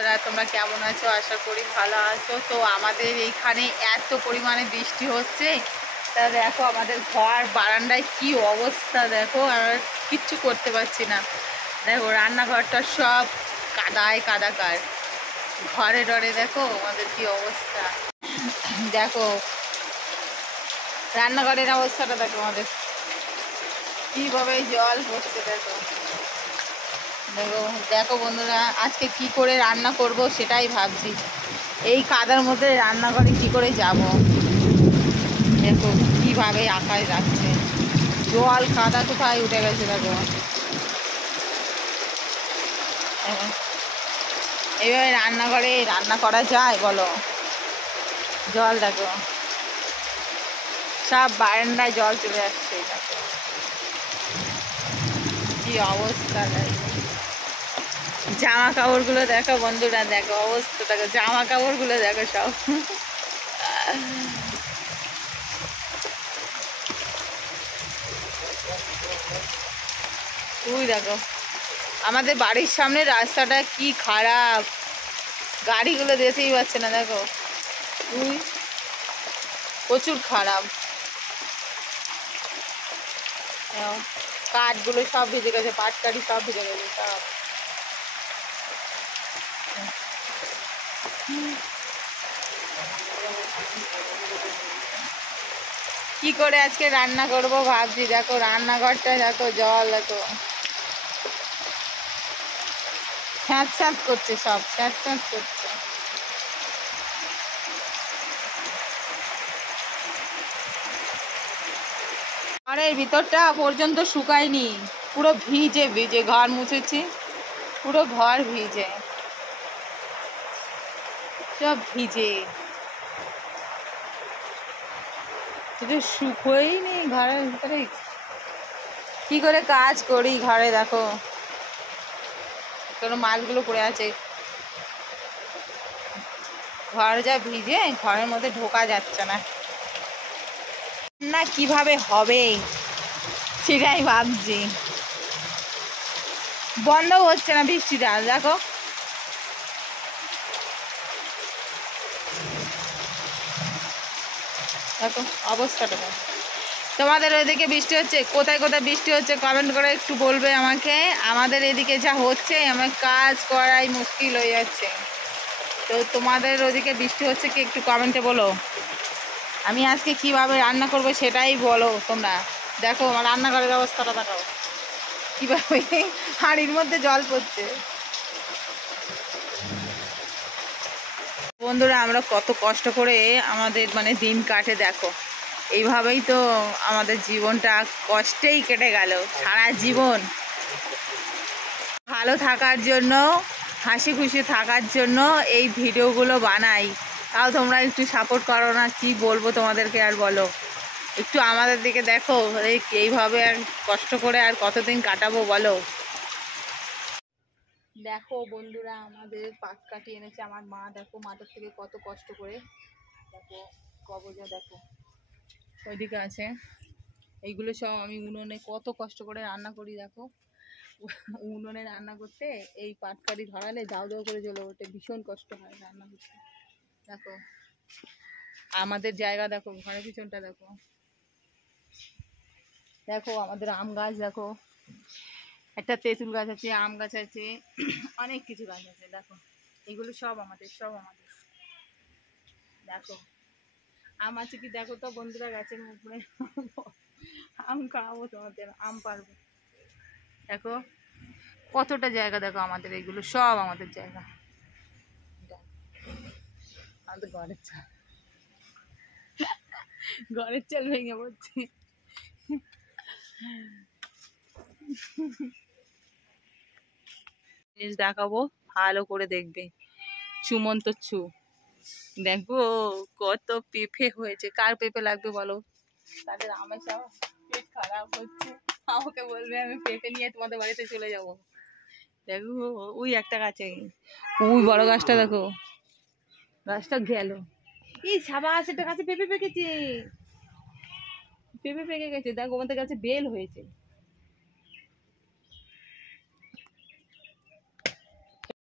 বন্ধুরা, তোমরা কেমন আছো? আশা করি ভালো আছো। তো আমাদের এইখানে এত পরিমাণে বৃষ্টি হচ্ছে, তা দেখো আমাদের ঘর বারান্দায় কি অবস্থা, দেখো আর কিচ্ছু করতে পারছি না। দেখো রান্নাঘরটা সব কাদায় কাদাকার, ঘরে ডরে দেখো আমাদের কি অবস্থা। দেখো রান্নাঘরের অবস্থাটা দেখো আমাদের কিভাবে জল পড়ছে। দেখো দেখো দেখো বন্ধুরা, আজকে কি করে রান্না করব সেটাই ভাবছি। এই কাদার মধ্যে রান্নাঘরে কি করে যাব। দেখো কিভাবে আকাশ যাচ্ছে, জল কাদা কোথায় উঠে গেছে। দেখো এইভাবে রান্নাঘরে রান্না করা যায় বলো? জল দেখো সব বারান্দায় জল চলে আসছে। দেখো কি অবস্থা। দেখো জামা কাপড়গুলো দেখো বন্ধুরা, দেখো অবস্থা দেখো, জামা কাপড়গুলো দেখো সব। তুই দেখো আমাদের বাড়ির সামনে রাস্তাটা কি খারাপ, গাড়িগুলো যেতেই পারছে না। দেখো তুই প্রচুর খারাপ, কাঠগুলো সব ভিজে গেছে, পাট কাঠি সব ভিজে গেছে সব। কি করে আজকে রান্না করব ভাবছি। দেখো রান্নাঘরটা দেখো, জল দেখো স্যাঁত স্যাঁত করছে, সব স্যাঁত স্যাঁত করছে। ঘরের ভিতরটা পর্যন্ত শুকায়নি, পুরো ভিজে ভিজে ঘর মুছেছি, পুরো ঘর ভিজে, সব ভিজে, শুকোই নি ঘরের ভিতরে। কি করে কাজ করি ঘরে, দেখো কোনো মাছগুলো পড়ে আছে, ঘর যা ভিজে, ঘরের মধ্যে ঢোকা যাচ্ছে না। না কিভাবে হবে সেটাই ভাবছি, বন্ধ হচ্ছে না বৃষ্টিটা। দেখো দেখো অবস্থাটা। তোমাদের ওইদিকে বৃষ্টি হচ্ছে? কোথায় কোথায় বৃষ্টি হচ্ছে কমেন্ট করে একটু বলবে আমাকে। আমাদের এদিকে যা হচ্ছে আমার কাজ করাই মুশকিল হয়ে যাচ্ছে। তো তোমাদের ওদিকে বৃষ্টি হচ্ছে কি একটু কমেন্টে বলো। আমি আজকে কিভাবে রান্না করব সেটাই বলো তোমরা। দেখো আমার রান্নাঘরের অবস্থাটা দেখো, কিভাবে হাঁড়ির মধ্যে জল পড়ছে। বন্ধুরা আমরা কত কষ্ট করে আমাদের মানে দিন কাটে, দেখো এইভাবেই তো আমাদের জীবনটা কষ্টেই কেটে গেল সারা জীবন। ভালো থাকার জন্য, হাসি খুশি থাকার জন্য এই ভিডিওগুলো বানাই, তাও তোমরা একটু সাপোর্ট করো না। কি বলবো তোমাদেরকে আর বলো, একটু আমাদের দিকে দেখো। এইভাবে আর কষ্ট করে আর কতদিন কাটাবো বলো। দেখো বন্ধুরা আমাদের পাট কাটি এনেছে আমার মা, দেখো মাঠের থেকে কত কষ্ট করে। দেখো কবজা দেখো ওইদিকে আছে, এইগুলো সব আমি উনুনে কত কষ্ট করে রান্না করি। দেখো উনুনে রান্না করতে এই পাটকাঠি ধরালে দাউ দাউ করে জ্বলে ওঠে, ভীষণ কষ্ট হয় রান্না করতে। দেখো আমাদের জায়গা দেখো, ঘরের পিছনটা দেখো, দেখো আমাদের আম গাছ দেখো, একটা তেঁতুল গাছ আছে, আম গাছ আছে, অনেক কিছু গাছ আছে। দেখো এগুলো সব আমাদের, সব আমাদের। দেখো আম আছে কি দেখো তো বন্ধুরা, গাছের উপরে আম খাওয়াবো তোমাদের, আম পারবো। দেখো কতটা জায়গা, দেখো আমাদের এগুলো সব আমাদের জায়গা। আমাদের ঘরের চাল, ঘরের চাল ভেঙে পড়ছে। জিনিস দেখাবো ভালো করে দেখবে, চুমন্ত ছু। দেখো কত পেঁপে হয়েছে, কার পেঁপে লাগবে বলো? তাদের হামেশা পেট খারাপ হচ্ছে, আমাকে বলবে আমি পেঁপে নিয়ে তোমাদের বাড়িতে চলে যাব। দেখো ওই একটা গাছে, ওই বড় গাছটা দেখো, গাছটা গেল। এই সাবাস, একটা গাছে পেঁপে পেকেছে, পেঁপে পেকে গেছে। দেখো আমাদের গাছে বেল হয়েছে,